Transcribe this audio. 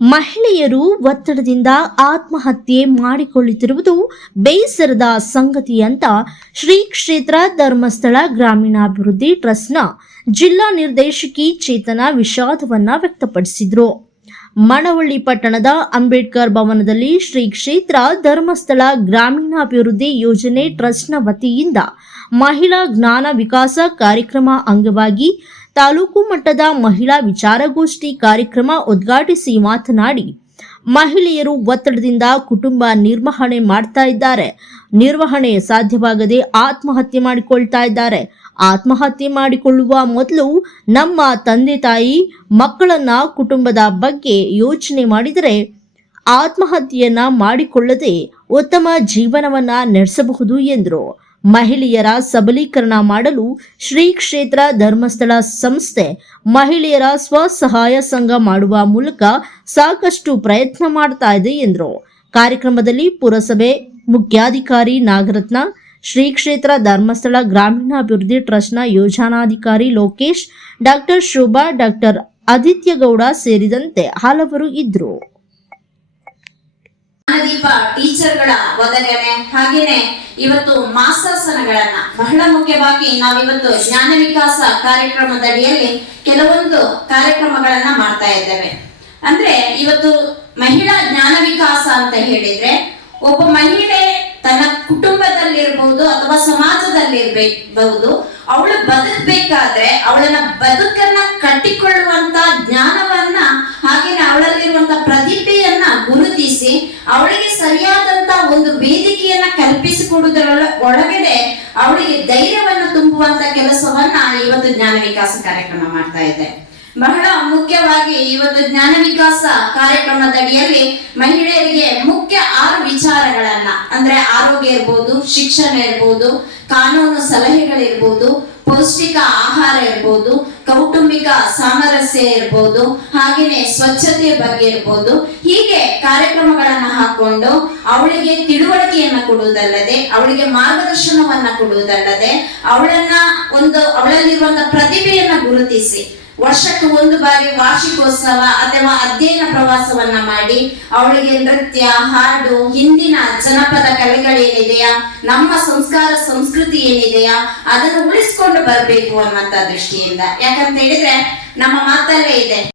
ಮಹಿಳೆಯರು ಒತ್ತಡದಿಂದ ಆತ್ಮಹತ್ಯೆ ಮಾಡಿಕೊಳ್ಳುತ್ತಿರುವುದು ಬೇಸರದ ಸಂಗತಿ ಅಂತ ಶ್ರೀ ಕ್ಷೇತ್ರ ಧರ್ಮಸ್ಥಳ ಗ್ರಾಮೀಣಾಭಿವೃದ್ಧಿ ಟ್ರಸ್ಟ್ನ ಜಿಲ್ಲಾ ನಿರ್ದೇಶಕಿ ಚೇತನ ವಿಷಾದವನ್ನ ವ್ಯಕ್ತಪಡಿಸಿದರು. ಮಣವಳ್ಳಿ ಪಟ್ಟಣದ ಅಂಬೇಡ್ಕರ್ ಭವನದಲ್ಲಿ ಶ್ರೀ ಕ್ಷೇತ್ರ ಧರ್ಮಸ್ಥಳ ಗ್ರಾಮೀಣಾಭಿವೃದ್ಧಿ ಯೋಜನೆ ಟ್ರಸ್ಟ್ನ ವತಿಯಿಂದ ಮಹಿಳಾ ಜ್ಞಾನ ವಿಕಾಸ ಕಾರ್ಯಕ್ರಮ ಅಂಗವಾಗಿ ತಾಲೂಕು ಮಟ್ಟದ ಮಹಿಳಾ ವಿಚಾರಗೋಷ್ಠಿ ಕಾರ್ಯಕ್ರಮ ಉದ್ಘಾಟಿಸಿ ಮಾತನಾಡಿ, ಮಹಿಳೆಯರು ಒತ್ತಡದಿಂದ ಕುಟುಂಬ ನಿರ್ವಹಣೆ ಮಾಡ್ತಾ ಇದ್ದಾರೆ. ನಿರ್ವಹಣೆ ಸಾಧ್ಯವಾಗದೆ ಆತ್ಮಹತ್ಯೆ ಮಾಡಿಕೊಳ್ತಾ ಇದ್ದಾರೆ. ಆತ್ಮಹತ್ಯೆ ಮಾಡಿಕೊಳ್ಳುವ ಮೊದಲು ನಮ್ಮ ತಂದೆ ತಾಯಿ ಮಕ್ಕಳನ್ನ ಕುಟುಂಬದ ಬಗ್ಗೆ ಯೋಚನೆ ಮಾಡಿದರೆ, ಆತ್ಮಹತ್ಯೆಯನ್ನ ಮಾಡಿಕೊಳ್ಳದೆ ಉತ್ತಮ ಜೀವನವನ್ನ ನಡೆಸಬಹುದು ಎಂದರು. ಮಹಿಳೆಯರ ಸಬಲೀಕರಣ ಮಾಡಲು ಶ್ರೀ ಕ್ಷೇತ್ರ ಧರ್ಮಸ್ಥಳ ಸಂಸ್ಥೆ ಮಹಿಳೆಯರ ಸ್ವಸಹಾಯ ಸಂಘ ಮಾಡುವ ಮೂಲಕ ಸಾಕಷ್ಟು ಪ್ರಯತ್ನ ಮಾಡ್ತಾ ಇದೆ ಎಂದರು. ಕಾರ್ಯಕ್ರಮದಲ್ಲಿ ಪುರಸಭೆ ಮುಖ್ಯಾಧಿಕಾರಿ ನಾಗರತ್ನ, ಶ್ರೀ ಕ್ಷೇತ್ರ ಧರ್ಮಸ್ಥಳ ಗ್ರಾಮೀಣಾಭಿವೃದ್ಧಿ ಟ್ರಸ್ಟ್ನ ಯೋಜನಾಧಿಕಾರಿ ಲೋಕೇಶ್, ಡಾಕ್ಟರ್ ಶೋಭಾ, ಡಾಕ್ಟರ್ ಆದಿತ್ಯಗೌಡ ಸೇರಿದಂತೆ ಹಲವರು ಇದ್ದರು. ಜ್ಞಾನದೀಪ ಟೀಚರ್ಗಳ ಒದಗನೆ ಹಾಗೇನೆ ಇವತ್ತು ಮಾಸಾಸನಗಳನ್ನ ಬಹಳ ಮುಖ್ಯವಾಗಿ ನಾವಿವತ್ತು ಜ್ಞಾನ ವಿಕಾಸ ಕಾರ್ಯಕ್ರಮದ ಅಡಿಯಲ್ಲಿ ಕೆಲವೊಂದು ಕಾರ್ಯಕ್ರಮಗಳನ್ನ ಮಾಡ್ತಾ ಇದ್ದೇವೆ. ಅಂದ್ರೆ ಇವತ್ತು ಮಹಿಳಾ ಜ್ಞಾನ ವಿಕಾಸ ಅಂತ ಹೇಳಿದ್ರೆ ಒಬ್ಬ ಮಹಿಳೆ ತನ್ನ ಕುಟುಂಬದಲ್ಲಿರ್ಬಹುದು ಅಥವಾ ಸಮಾಜದಲ್ಲಿರ್ಬೇಕು ಅವಳು ಬದುಕಬೇಕಾದ್ರೆ ಅವಳನ್ನ ಬದುಕನ್ನ ಕಟ್ಟಿಕೊಳ್ಳುವಂತ ಜ್ಞಾನವನ್ನ ಹಾಗೇನೆ ಅವಳಲ್ಲಿರುವಂತ ಪ್ರತಿಭೆಯನ್ನ ಗುರುತಿಸಿ ಅವಳಿಗೆ ಸರಿಯಾದಂತ ಒಂದು ವೇದಿಕೆಯನ್ನ ಕಲ್ಪಿಸಿಕೊಡುವುದರ ಒಳಗಡೆ ಅವಳಿಗೆ ಧೈರ್ಯವನ್ನು ತುಂಬುವಂತ ಕೆಲಸವನ್ನ ಇವತ್ತು ಜ್ಞಾನ ವಿಕಾಸ ಕಾರ್ಯಕ್ರಮ ಮಾಡ್ತಾ ಇದೆ. ಬಹಳ ಮುಖ್ಯವಾಗಿ ಇವತ್ತು ಜ್ಞಾನ ವಿಕಾಸ ಕಾರ್ಯಕ್ರಮದಡಿಯಲ್ಲಿ ಮಹಿಳೆಯರಿಗೆ ಮುಖ್ಯ ಆರು ವಿಚಾರಗಳನ್ನ, ಅಂದ್ರೆ ಆರೋಗ್ಯ ಇರ್ಬೋದು, ಶಿಕ್ಷಣ ಇರ್ಬೋದು, ಕಾನೂನು ಸಲಹೆಗಳಿರ್ಬೋದು ಪೌಷ್ಟಿಕ ಆಹಾರ ಇರ್ಬೋದು, ಕೌಟುಂಬಿಕ ಸಾಮರಸ್ಯ ಇರ್ಬೋದು, ಹಾಗೇನೆ ಸ್ವಚ್ಛತೆಯ ಬಗ್ಗೆ ಇರ್ಬೋದು, ಹೀಗೆ ಕಾರ್ಯಕ್ರಮಗಳನ್ನ ಹಾಕೊಂಡು ಅವಳಿಗೆ ತಿಳುವಳಿಕೆಯನ್ನ ಕೊಡುವುದಲ್ಲದೆ, ಅವಳಿಗೆ ಮಾರ್ಗದರ್ಶನವನ್ನ ಕೊಡುವುದಲ್ಲದೆ, ಅವಳನ್ನ ಒಂದು ಅವಳಲ್ಲಿರುವಂತ ಪ್ರತಿಭೆಯನ್ನ ಗುರುತಿಸಿ, ವರ್ಷಕ್ಕೆ ಒಂದು ಬಾರಿ ವಾರ್ಷಿಕೋತ್ಸವ ಅಥವಾ ಅಧ್ಯಯನ ಪ್ರವಾಸವನ್ನ ಮಾಡಿ, ಅವಳಿಗೆ ನೃತ್ಯ, ಹಾಡು, ಹಿಂದಿನ ಜನಪದ ಕಲೆಗಳೇನಿದೆಯಾ? ನಮ್ಮ ಸಂಸ್ಕಾರ, ಸಂಸ್ಕೃತಿ ಏನಿದೆಯಾ? ಅದನ್ನು ಉಳಿಸ್ಕೊಂಡು ಬರಬೇಕು ಅನ್ನುವಂತ ದೃಷ್ಟಿಯಿಂದ. ಯಾಕಂತ ಹೇಳಿದ್ರೆ, ನಮ್ಮ ಮಾತಲ್ಲೇ ಇದೆ.